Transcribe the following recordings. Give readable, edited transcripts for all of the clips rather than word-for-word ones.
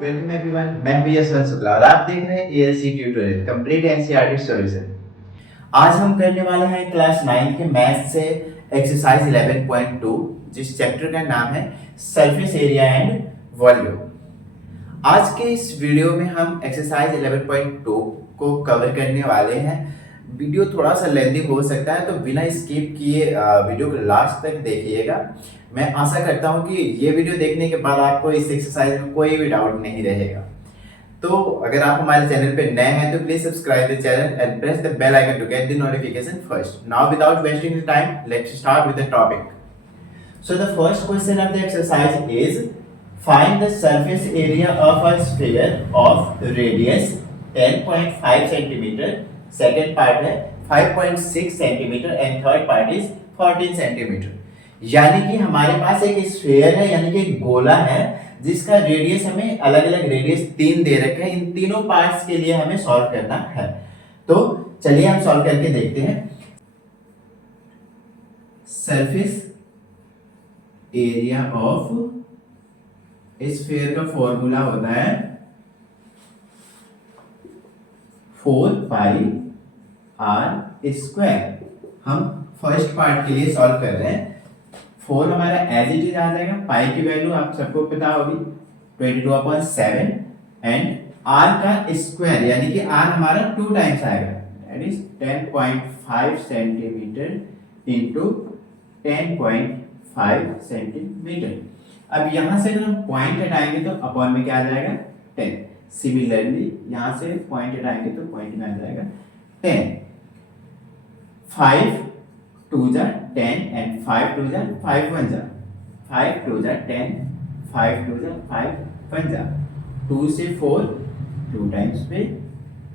Welcome everyone, मैं हूं यशवंत शुक्ला और आप देख रहे हैं ALC tutorial complete NCERT solution. आज हम करने वाले हैं क्लास 9 के मैथ से एक्सरसाइज 11.2 जिस चैप्टर का नाम है सरफेस एरिया एंड वॉल्यूम। आज के इस वीडियो में हम एक्सरसाइज 11.2 को कवर करने वाले हैं। वीडियो थोड़ा सा लेंथी हो सकता है तो बिना स्किप किए वीडियो को लास्ट तक देखिएगा। मैं आशा करता हूं कि ये वीडियो देखने के बाद आपको इस एक्सरसाइज में कोई भी डाउट नहीं रहेगा। तो अगर आप हमारे चैनल पे नए हैं तो please subscribe the channel and press the bell icon to get the notification first. Now without wasting the time, let's start with the topic. So the first question of the exercise is find the surface area of a sphere of radius 10.5 centimeter. Second part है 5.6 centimeter and third part is 14 centimeter. यानी कि हमारे पास एक sphere है, यानी कि एक गोला है जिसका रेडियस हमें अलग अलग रेडियस 3 दे रखे हैं। इन तीनों पार्ट्स के लिए हमें सॉल्व करना है। तो चलिए हम सॉल्व करके देखते हैं। सरफेस एरिया ऑफ स्फीयर का फॉर्मूला होता है 4 पाई आर स्क्वायर। हम फर्स्ट पार्ट के लिए सॉल्व कर रहे हैं। 4 हमारा एज इट इज आ जाएगा, पाई की वैल्यू आप सबको पता होगी 22/7 एंड आर का स्क्वायर यानी कि आर हमारा 2 टाइम्स आएगा, that is 10.5 centimetre into 10.5 centimetre. अब यहां से अगर हम पॉइंट हटाएंगे तो अपॉन में क्या आ जाएगा 10। सिमिलरली यहां से पॉइंट हटाएंगे तो पॉइंट में आ जाएगा 10। 5 2 जा 10 एंड 5 2 जा 5 1 जा 5 2 जा 10 5 2 जा 5 1 जा 2 से 4 2 टाइम्स पे,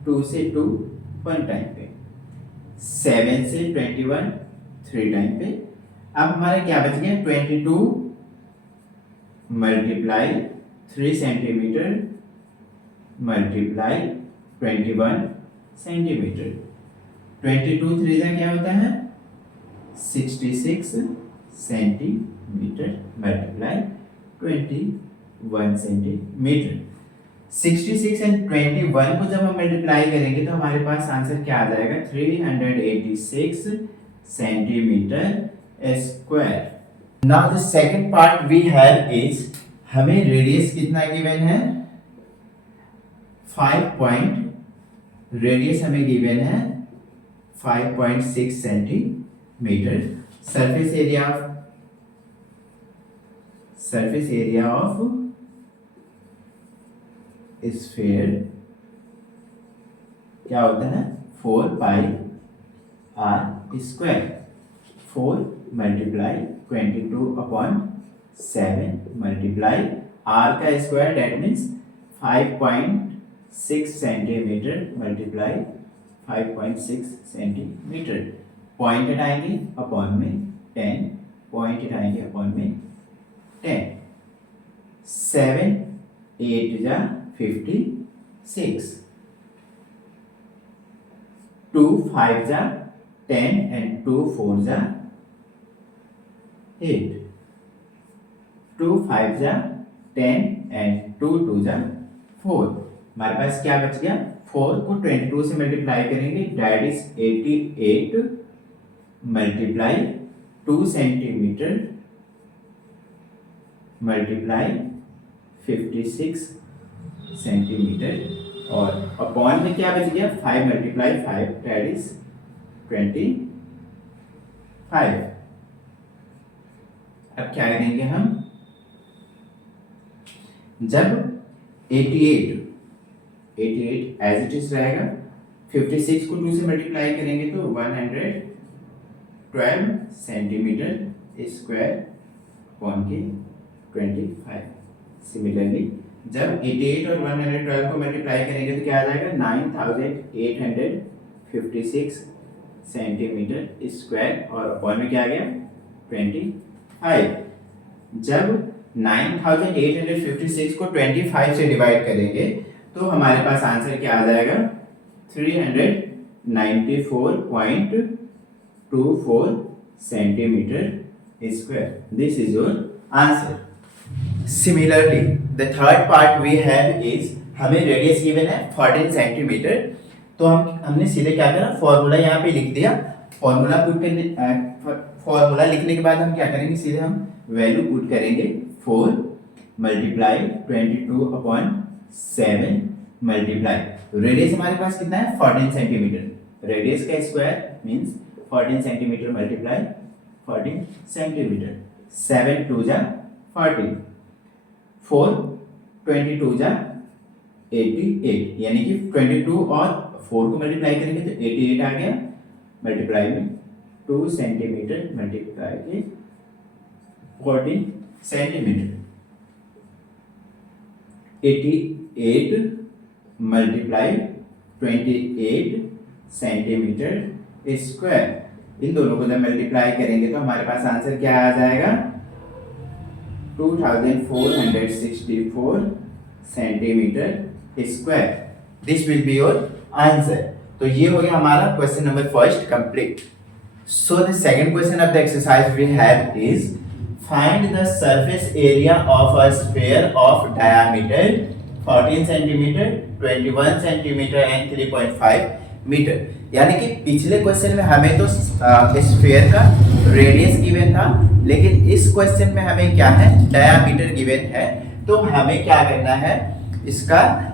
2 से 2 1 टाइम पे, 7 से 21 3 टाइम पे। अब हमारा क्या बच गया 22 मल्टीप्लाई 3 सेंटीमीटर मल्टीप्लाई 21 सेंटीमीटर। 22 3 जा क्या होता है 66 सेंटीमीटर मल्टीप्लाई 21 सेंटीमीटर। 66 एंड 21 को जब हम मल्टीप्लाई करेंगे तो हमारे पास आंसर क्या आ जाएगा 386 centimetre square. Now the second part we have is, हमें रेडियस कितना गिवन है 5 रेडियस हमें गिवन है 5.6 centimetre. Surface area of sphere क्या होता है 4 pi r square. 4 multiply 22/7 multiply r का square that means 5.6 centimetre multiply 5.6 centimetre. Point हटाएंगे अपॉन में 10, पॉइंट हटाएंगे अपॉन में 10। 7 8 जा 56, 2 5 जा 10 and 2 4 जा 8, 2 5 जा 10 and 2 2 जा 4। हमारे पास क्या बच गया 4 को 22 से मल्टीप्लाई करेंगे that is 88 multiply 2 centimetre multiply 56 centimetre और अपॉन में क्या बच गया 5 मल्टीप्लाई 5 दैट इज 25। अब क्या करेंगे हम, जब 88 एज इट इज रहेगा, 56 को 2 से मल्टीप्लाई करेंगे तो 112 सेंटीमीटर स्क्वायर अपॉन के 25। सिमिलरली जब 88 और 112 को मल्टीप्लाई करेंगे तो क्या आ जाएगा 9856 सेंटीमीटर स्क्वायर और अपॉन में क्या आ गया 25। जब 9856 को 25 से डिवाइड करेंगे तो हमारे पास आंसर क्या आ जाएगा 394.24 centimetre square. This is your answer. Similarly the third part we have is, हमें रेडियस गिवन है 14 सेंटीमीटर, तो हमने सीधे क्या करा, फॉर्मूला यहाँ पे लिख दिया। फॉर्मूला पुट करने फॉर्मूला लिखने के बाद हम क्या करेंगे, सीधे हम वैल्यू पुट करेंगे 4 मल्टीप्लाई 22/7 मल्टीप्लाई, रेडियस हमारे पास कितना है 14 सेंटीमीटर, रेडियस का square means 14 centimetre multiply 14 centimetre, 7 2 जा 14, 4 22 जा 88, यानी कि 22 और 4 को मल्टीप्लाई करेंगे तो 88 आ गया, मल्टीप्लाई में 2 सेंटीमीटर मल्टीप्लाई के 14 सेंटीमीटर, 88 मल्टीप्लाई 28 सेंटीमीटर स्क्वायर, इन दोनों को जब मल्टीप्लाई करेंगे तो हमारे पास आंसर क्या आ जाएगा, 2464 centimetre square, this will be your answer. तो ये हो गया हमारा question number first complete. So the second question of the exercise we have is, find the surface area of a sphere of diameter 14 centimetre, 21 centimetre and 3.5 metre. यानी कि पिछले question में हमें तो स्फीयर का रेडियस गिवन था, लेकिन इस क्वेश्चन में हमें क्या है, डायमीटर गिवन है, तो हमें क्या करना है, इसका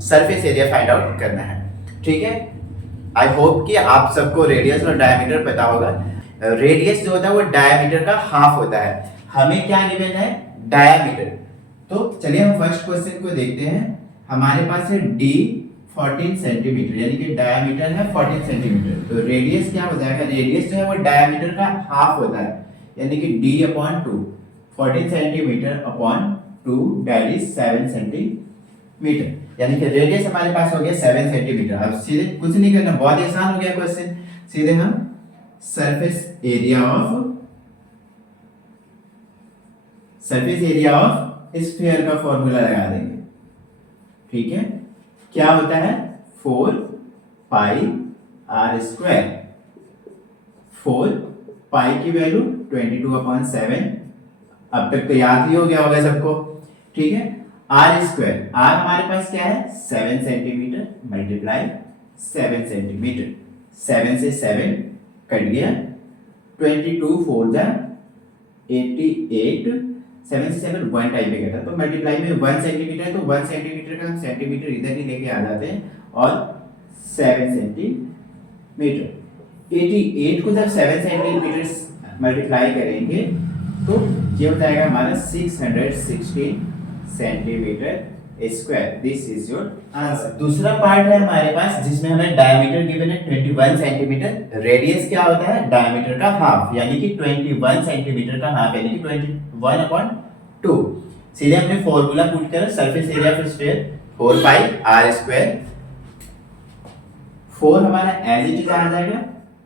सरफेस एरिया फाइंड आउट करना है। ठीक है, आई होप कि आप सबको रेडियस और डायमीटर पता होगा। रेडियस जो होता है वो डायमीटर का हाफ होता है, हमें क्या गिवन है, डायमीटर। तो चलिए हम फर्स्ट क्वेश्चन को देखते हैं। हमारे पास है d 14 सेंटीमीटर, यानी कि डायमीटर है 14 सेंटीमीटर, तो रेडियस क्या हो जाएगा, रेडियस जो है वो डायमीटर का हाफ होता है, यानी कि d/2, 14 centimetre upon 2 that is 7 centimetre, यानी कि रेडियस हमारे पास हो गया 7 सेंटीमीटर। अब सीधे कुछ नहीं करना, बहुत आसान हो गया क्वेश्चन, सीधे हम सरफेस एरिया ऑफ स्फीयर का फॉर्मूला लगा देंगे। ठीक है, क्या होता है, 4 पाई r स्क्वायर, 4 पाई की वैल्यू 22/7, अब तक तो याद ही हो गया होगा सबको। ठीक है, r स्क्वायर, r हमारे पास क्या है 7 सेंटीमीटर मल्टीप्लाई 7 सेंटीमीटर, 7 से 7 कट गया, 22 4 जा 88, 7 से 7 1 टाइप पे गया था, तो मल्टीप्लाई में 1 सेंटीमीटर है, तो 1 सेंटीमीटर का हम सेंटीमीटर इधर ही लेके आ जाते हैं और 7 सेंटीमीटर, 88 को जब 7 सेंटीमीटर मल्टीप्लाई करेंगे तो ये हो जाएगा हमारा 616 centimetre square, this is your answer. दूसरा पार्ट है हमारे पास जिसमें हमें डायमीटर गिवन है 21 सेंटीमीटर, रेडियस क्या होता है, डायमीटर का हाफ, यानी कि 21 सेंटीमीटर का हाफ, यानी कि 21/2। सीधे हमने फॉर्मूला पुट करा, surface area of sphere 4 pi r square, 4 हमारा एज इट इज आ जाएगा,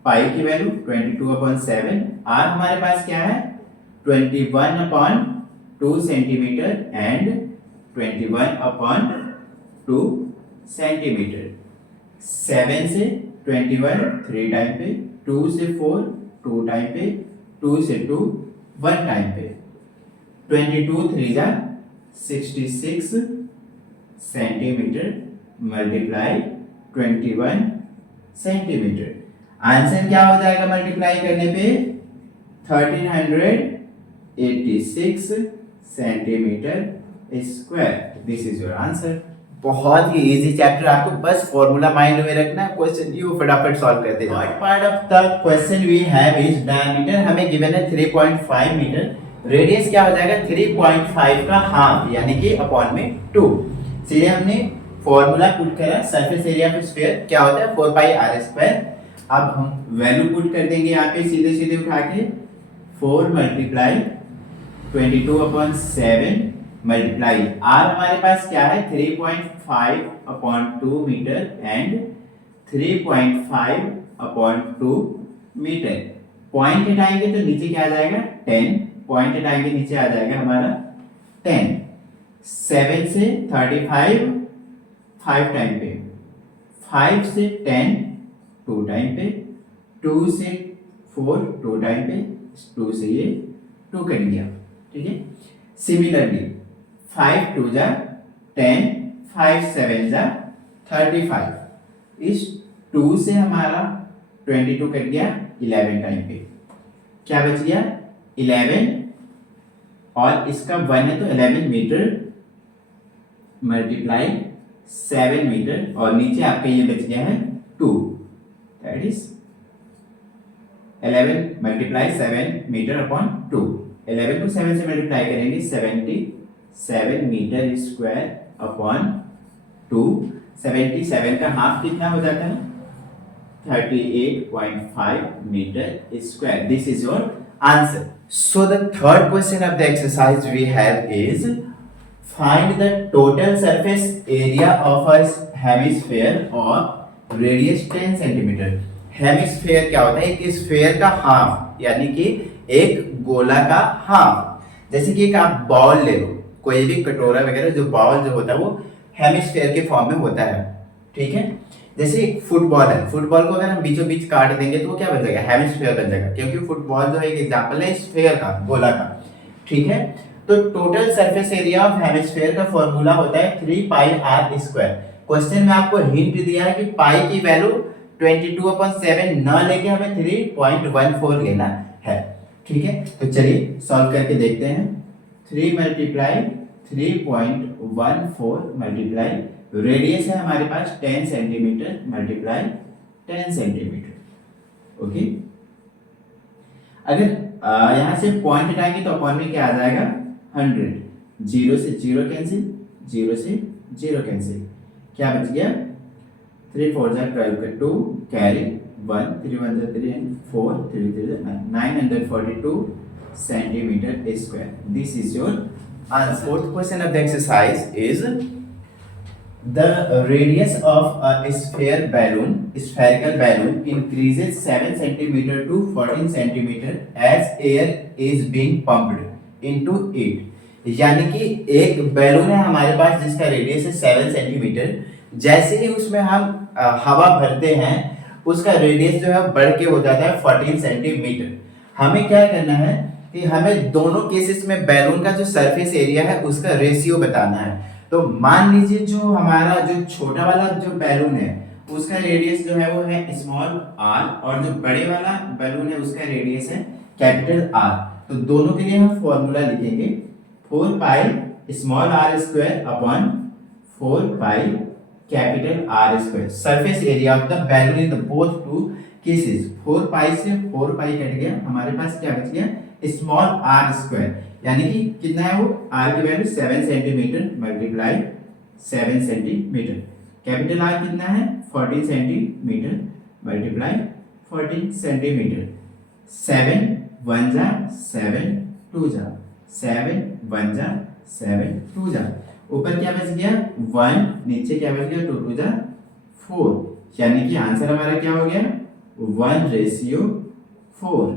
पाई की वैल्यू 22/7, r हमारे पास क्या है 21/2 सेंटीमीटर एंड 21/2 सेंटीमीटर, 7 से 21 3 टाइम पे, 2 से 4 2 टाइम पे, 2 से 2 1 टाइम पे, 22 3 जा 66 सेंटीमीटर मल्टीप्लाई 21 सेंटीमीटर, आंसर क्या हो जाएगा मल्टीप्लाई करने पे 1386 centimetre square, this is your answer. बहुत ही इजी चैप्टर, आपको बस फॉर्मूला माइंड में रखना है, क्वेश्चन यू फटाफट सॉल्व करते जाओ। Third part of the question we have is, diameter हमें गिवन है 3.5 मीटर, रेडियस क्या हो जाएगा 3.5 का हाफ, यानी कि अपॉन में 2। सीधे हमने फॉर्मूला पुट करा, सरफेस एरिया ऑफ स्फीयर क्या होता है 4 पाई r स्क्वायर, अब हम वैल्यू पुट कर देंगे यहाँ पे सीधे सीधे उठा के, 4 मल्टीप्लाई 22/7 मल्टीप्लाई, r हमारे पास क्या है 3.5/2 मीटर एंड 3.5/2 मीटर, पॉइंट हटाएंगे तो नीचे क्या आ जाएगा 10, पॉइंट हटाएंगे नीचे आ जाएगा हमारा 10, 7 से 35 5 टाइम पे, 5 से 10 2 टाइम पे, 2 से 4 2 टाइम पे, 2 से ये 2 कट गया। ठीक है, सिमिलरली 5 2 जा 10, 5 7 जा 35, इस 2 से हमारा 22 कट गया 11 टाइम पे, क्या बच गया 11, और इसका 1 है तो 11 मीटर मल्टीप्लाई 7 मीटर, और नीचे आपका ये बच गया है 2, that is 11 multiply 7 metre upon 2। 11 को 7 से मल्टीप्लाई करेंगे 77 मीटर स्क्वायर अपॉन 2। 77 का हाफ कितना हो जाता है 38.5 metre square. This is your answer. So the third question of the exercise we have is find the total surface area of a hemisphere or radius 10 centimeter। Hemisphere क्या होता है, एक sphere का हाफ, यानी कि एक गोला का हाफ। जैसे कि एक आप बॉल ले लो, कोई भी कटोरा वगैरह, जो बॉल जो होता है वो हेमिस्फेयर के फॉर्म में होता है, ठीक है। जैसे एक फुटबॉल है, फुटबॉल को अगर हम बीचों बीच काट देंगे तो वो क्या बन जाएगा, हेमिस्फेयर बन जाएगा, क्योंकि फुटबॉल जो एक एग्जांपल है स्फेयर का, गोला का, ठीक है। तो total surface area of hemisphere का फॉर्मूला होता है 3 पाई आर स्क्वायर। क्वेश्चन में आपको हिंट दिया है कि पाई की वैल्यू 22/7 न लेके हमें 3.14 लेना है, ठीक है। तो चलिए सॉल्व करके देखते हैं। 3 मल्टीप्लाई 3.14 मल्टीप्लाई रेडियस है हमारे पास 10 सेंटीमीटर मल्टीप्लाई 10 सेंटीमीटर, ओके। अगर यहां से पॉइंट हटाएंगे तो अपॉन में क्या आ जाएगा 100, 0 से 0 कैंसिल, 0 से 0 कैंसिल, क्या बच गया 3 4 जा 12 का 2 कैरी 1 3 1 जा 3 and 4 3 3 जा 942 centimetre square. This is your answer. Fourth question of the exercise is the radius of a sphere balloon, spherical balloon increases 7 centimeter to 14 centimeter as air is being pumped into it। यानी कि एक balloon है हमारे पास जिसका radius है 7 centimetre, जैसे ही उसमें हम हवा भरते हैं उसका रेडियस जो है बढ़ के हो जाता है 14 सेंटीमीटर। हमें क्या करना है कि हमें दोनों केसेस में बैलून का जो सरफेस एरिया है उसका रेशियो बताना है। तो मान लीजिए जो हमारा जो छोटा वाला जो बैलून है उसका रेडियस जो है वो है स्मॉल आर, और जो बड़े वाला बैलून है उसका रेडियस है कैपिटल आर। तो दोनों के लिए हम फॉर्मूला लिखेंगे 4 pi small R square upon 4 pi capital R square. Surface area of the balloon in the both two cases, 4 pi से 4 पाई कट गया, हमारे पास क्या बच गया स्मॉल आर स्क्वायर, यानी कि कितना है वो आर की value 7 centimetre multiply 7 centimetre, capital R कितना है 14 सेंटीमीटर मल्टीप्लाई 14 सेंटीमीटर। 7 1 जा 7 2 जा 7 1 जा 7 2 जा, ऊपर क्या बच गया 1, नीचे क्या बच गया 2 2 जा 4, यानी कि आंसर हमारा क्या हो गया 1:4।